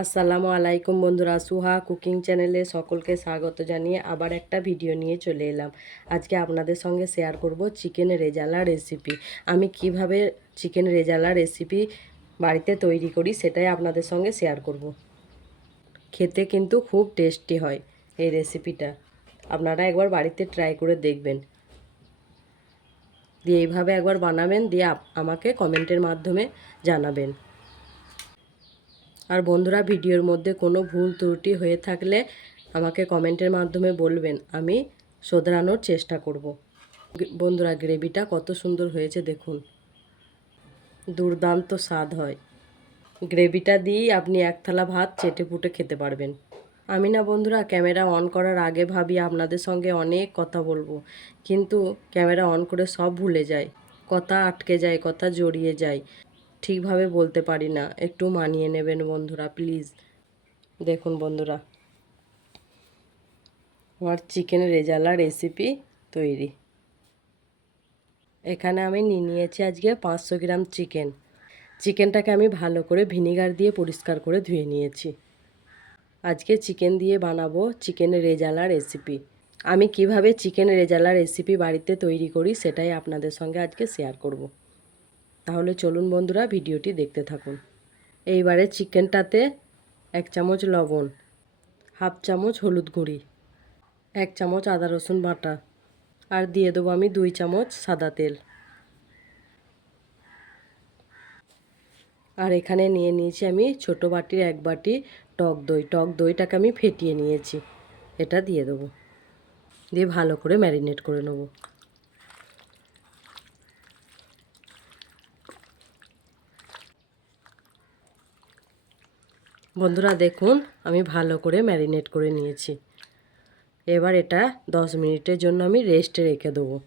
আসসালামু আলাইকুম বন্ধুরা, সুহা কুকিং চ্যানেলে সকলকে স্বাগত জানিয়ে আবার একটা ভিডিও নিয়ে চলে এলাম। আজকে আপনাদের সঙ্গে শেয়ার করব চিকেন রেজালা রেসিপি আমি কীভাবে চিকেন রেজালা রেসিপি বাড়িতে তৈরি করি সেটাই আপনাদের সঙ্গে শেয়ার করব। খেতে কিন্তু খুব টেস্টি হয় এই রেসিপিটা আপনারা একবার বাড়িতে ট্রাই করে দেখবেন। দিয়ে এইভাবে একবার বানাবেন, দিয়ে আমাকে কমেন্টের মাধ্যমে জানাবেন। আর বন্ধুরা, ভিডিওর মধ্যে কোনো ভুল ত্রুটি হয়ে থাকলে আমাকে কমেন্টের মাধ্যমে বলবেন, আমি শোধরানোর চেষ্টা করব। বন্ধুরা, গ্রেভিটা কত সুন্দর হয়েছে দেখুন। দুর্দান্ত স্বাদ হয়। গ্রেভিটা দিয়েই আপনি এক থালা ভাত চেটে পুটে খেতে পারবেন। আমি না বন্ধুরা, ক্যামেরা অন করার আগে ভাবি আপনাদের সঙ্গে অনেক কথা বলব, কিন্তু ক্যামেরা অন করে সব ভুলে যায়। কথা আটকে যায়, কথা জড়িয়ে যায়। ঠিকভাবে বলতে পারি না। একটু মানিয়ে নেবেন বন্ধুরা প্লিজ দেখুন বন্ধুরা, আমার চিকেন রেজালা রেসিপি তৈরি। এখানে আমি নিয়ে নিয়েছি আজকে পাঁচশো গ্রাম চিকেন চিকেনটাকে আমি ভালো করে ভিনিগার দিয়ে পরিষ্কার করে ধুয়ে নিয়েছি। আজকে চিকেন দিয়ে বানাবো চিকেন রেজালা রেসিপি আমি কীভাবে চিকেন রেজালা রেসিপি বাড়িতে তৈরি করি সেটাই আপনাদের সঙ্গে আজকে শেয়ার করব। তাহলে চলুন বন্ধুরা ভিডিওটি দেখতে থাকুন। এইবারে চিকেনটাতে এক চামচ লবণ, হাফ চামচ হলুদ গুঁড়ি, এক চামচ আদা রসুন বাটা আর দিয়ে দেবো আমি দুই চামচ সাদা তেল। আর এখানে নিয়ে নিয়েছি আমি ছোট বাটির এক বাটি টক দই। টক দইটাকে আমি ফেটিয়ে নিয়েছি। এটা দিয়ে দেবো। দিয়ে ভালো করে ম্যারিনেট করে নেব। বন্ধুরা দেখুন, আমি ভালো করে ম্যারিনেট করে নিয়েছি। এবার এটা দশ মিনিটের জন্য আমি রেস্টে রেখে দেবো।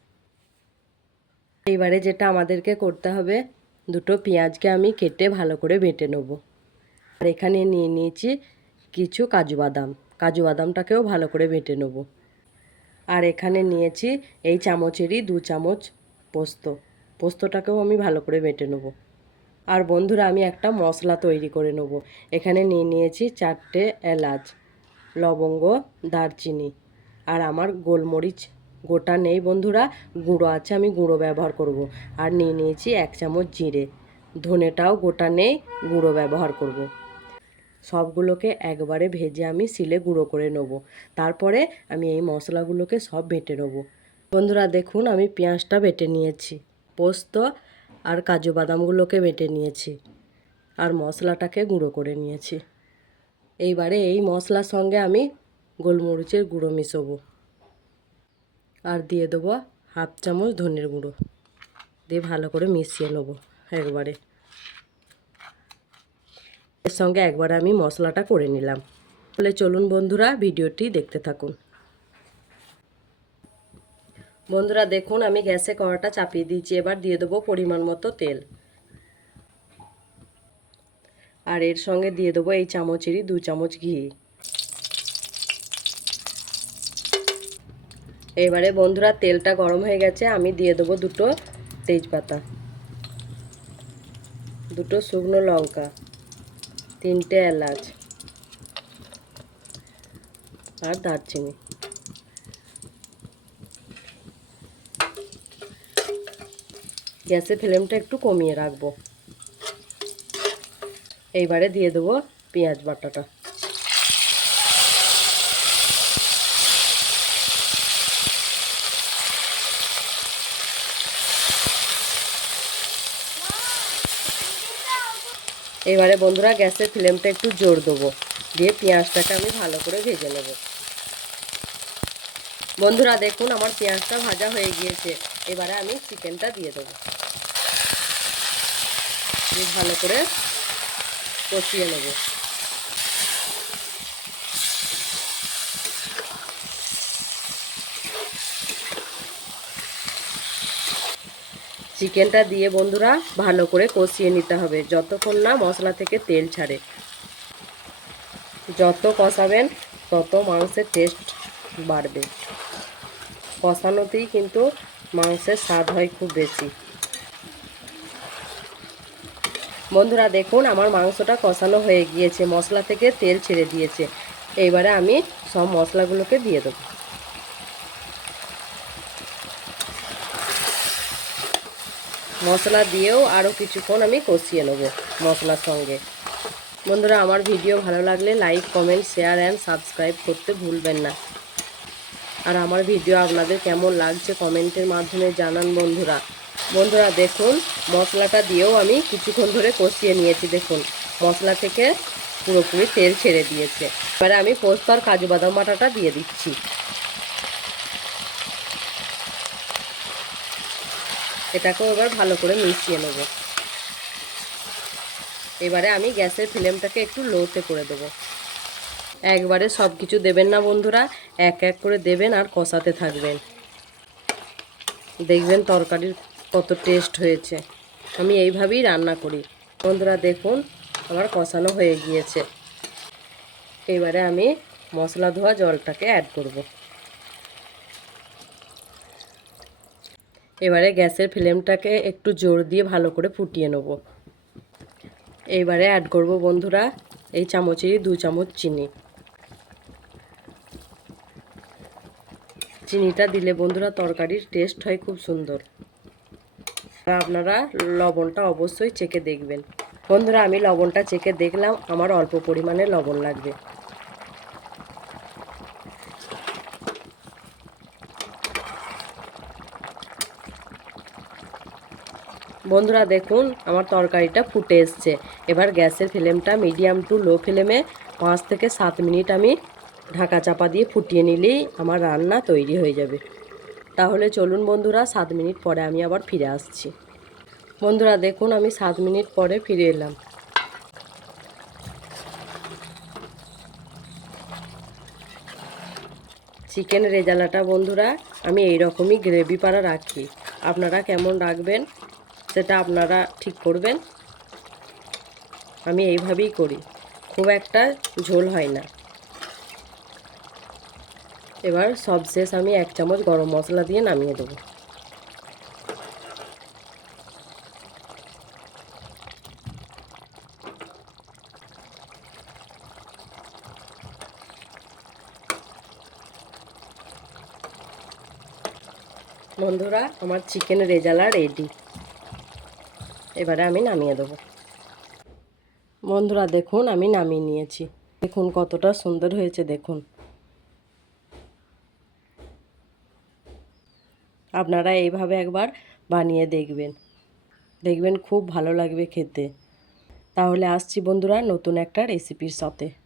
এইবারে যেটা আমাদেরকে করতে হবে, দুটো পেঁয়াজকে আমি কেটে ভালো করে বেটে নেব। আর এখানে নিয়ে নিয়েছি কিছু কাজু বাদাম। কাজু বাদামটাকেও ভালো করে বেটে নেব। আর এখানে নিয়েছি এই চামচেরই দু চামচ পোস্ত। পোস্তটাকেও আমি ভালো করে বেটে নেব। আর বন্ধুরা, আমি একটা মশলা তৈরি করে নেব। এখানে নিয়ে নিয়েছি চারটে এলাচ, লবঙ্গ, দারচিনি আর আমার গোলমরিচ। গোটা নেই বন্ধুরা, গুঁড়ো আছে, আমি গুঁড়ো ব্যবহার করব। আর নিয়ে নিয়েছি এক চামচ জিরে, ধনেটাও গোটা নেই, গুঁড়ো ব্যবহার করব। সবগুলোকে একবারে ভেজে আমি সিলে গুঁড়ো করে নেব। তারপরে আমি এই মশলাগুলোকে সব বেটে নেব। বন্ধুরা, দেখুন, আমি পেঁয়াজটা বেটে নিয়েছি। পোস্ত আর কাজু বাদামগুলোকে বেটে নিয়েছি আর মশলাটাকে গুঁড়ো করে নিয়েছি। এইবারে এই মশলার সঙ্গে আমি গোলমরিচের গুঁড়ো মিশোবো। আর দিয়ে দেবো হাফ চামচ ধনের গুঁড়ো। দিয়ে ভালো করে মিশিয়ে নেব একবারে। এর সঙ্গে একবারে আমি মশলাটা করে নিলাম। তাহলে চলুন বন্ধুরা, ভিডিওটি দেখতে থাকুন। বন্ধুরা দেখুন, আমি গ্যাসে কড়াটা চাপিয়ে দিয়েছি, এবার দিয়ে দেবো পরিমাণ মতো তেল। আর এর সঙ্গে দিয়ে দেবো এই চামচেরই দু চামচ ঘি। এবারে বন্ধুরা, তেলটা গরম হয়ে গেছে, আমি দিয়ে দেবো দুটো তেজপাতা, দুটো শুকনো লঙ্কা, তিনটে এলাচ আর দারচিনি। গ্যাসের ফ্লেমটা একটু কমিয়ে রাখব। এইবারে দিয়ে দেবো পেঁয়াজ বাটাটা। এবারে বন্ধুরা গ্যাসের ফ্লেমটা একটু জোর দেবো। দিয়ে পেঁয়াজটাকে আমি ভালো করে ভেজে নেব। বন্ধুরা দেখুন, আমার পেঁয়াজটা ভাজা হয়ে গিয়েছে। এবারে আমি চিকেনটা দিয়ে দেবো। ভালো করে কষিয়ে নেব। চিকেনটা দিয়ে বন্ধুরা ভালো করে কষিয়ে নিতে হবে, যতক্ষণ না মশলা থেকে তেল ছাড়ে। যত কষাবেন, তত মাংসের টেস্ট বাড়বে। কষানোতেই কিন্তু মাংসের স্বাদ হয় খুব বেশি। বন্ধুরা দেখুন, আমার মাংসটা কষানো হয়ে গিয়েছে, মশলা থেকে তেল ছেড়ে দিয়েছে। এইবারে আমি সব মশলাগুলোকে দিয়ে দেবো। মশলা দিয়েও আরও কিছুক্ষণ আমি কষিয়ে নেব মশলার সঙ্গে। বন্ধুরা, আমার ভিডিও ভালো লাগলে like, comment, share and subscribe করতে ভুলবেন না। আর আমার ভিডিও আপনাদের কেমন লাগছে কমেন্টের মাধ্যমে জানান বন্ধুরা। বন্ধুরা, দেখুন, মশলাটা দিয়েও আমি কিছুক্ষণ ধরে কষিয়ে নিয়েছি, দেখুন। মশলা থেকে পুরোপুরি তেল ছেড়ে দিয়েছে। এবারে আমি পোস্ত আর কাজু বাদাম বাটাটা দিয়ে দিচ্ছি। এটাকেও এবার ভালো করে মিশিয়ে নেব। এবারে আমি গ্যাসের ফ্লেমটাকে একটু লোতে করে দেবো। একবারে সব কিছু দেবেন না বন্ধুরা, এক এক করে দেবেন আর কষাতে থাকবেন। দেখবেন তরকারির কত টেস্ট হয়েছে। আমি এইভাবেই রান্না করি। বন্ধুরা, দেখুন, আমার কষানো হয়ে গিয়েছে। এবারে আমি মশলা ধোয়া জলটাকে অ্যাড করব। এবারে গ্যাসের ফ্লেমটাকে একটু জোর দিয়ে ভালো করে ফুটিয়ে নেব। এইবারে অ্যাড করব বন্ধুরা, এই চামচেরই দু চামচ চিনি। চিনিটা দিলে বন্ধুরা তরকারির টেস্ট হয় খুব সুন্দর। আপনারা লবণটা অবশ্যই চেকে দেখবেন। বন্ধুরা, আমি লবণটা চেকে দেখলাম, আমার অল্প পরিমাণে লবণ লাগবে। বন্ধুরা, দেখুন, আমার তরকারিটা ফুটে এসছে। এবার গ্যাসের ফ্লেমটা মিডিয়াম টু লো ফ্লেমে পাঁচ থেকে সাত মিনিট আমি ঢাকা চাপা দিয়ে ফুটিয়ে নিলেই আমার রান্না তৈরি হয়ে যাবে। তাহলে চলুন বন্ধুরা, সাত মিনিট পরে আমি আবার ফিরে আসছি। বন্ধুরা, দেখুন আমি সাত মিনিট পরে ফিরে এলাম। চিকেন রেজালাটা বন্ধুরা, আমি এই রকমই গ্রেভি পাড়া রাখি। আপনারা কেমন রাখবেন, সেটা আপনারা ঠিক করবেন। আমি এইভাবেই করি, খুব একটা ঝোল হয় না। এবার সব শেষ আমি এক চামচ গরম মশলা দিয়ে নামিয়ে দেবো। বন্ধুরা, আমার চিকেন রেজালা রেডি এবারে আমি নামিয়ে দেবো। বন্ধুরা, দেখুন, আমি নামিয়ে নিয়েছি। দেখুন কতটা সুন্দর হয়েছে, দেখুন। আপনারা এইভাবে একবার বানিয়ে দেখবেন। দেখবেন খুব ভালো লাগবে খেতে। তাহলে আসছি বন্ধুরা নতুন একটা রেসিপির সাথে।